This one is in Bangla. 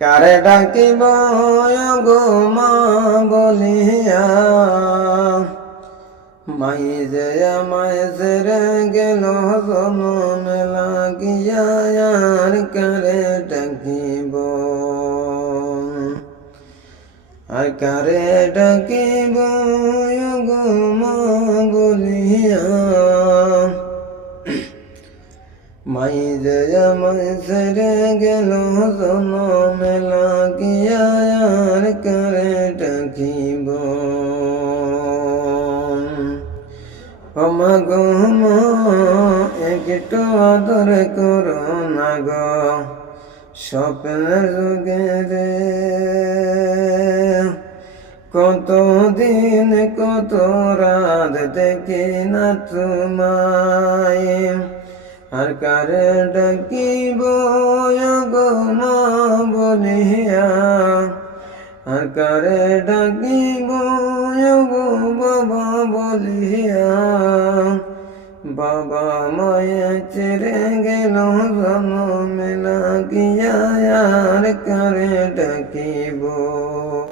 কারে ডাকিব গো মা বলিয়া, মাই যে আমায় ছেড়ে গেল জনম লাগিয়া, আর কারে ডাকিব, আর কারে ডাকিব গো মা বলিয়া, মাই যে আমায় ছেড়ে গেল জনম লাগিয়া, আর কারে ডাকিব। ও মা গো মা একটু আদর করো না গো, স্বপ্নের যুগে রে কতদিন কত রাত দেখি না তোমায়, আর কারে ডাকিব গো মা বলিয়া, আর কারে ডাকিব গো বাবা বলিয়া, বাবা মায়ে ছেড়ে গেল জনম লাগিয়া, আর কারে ডাকিব।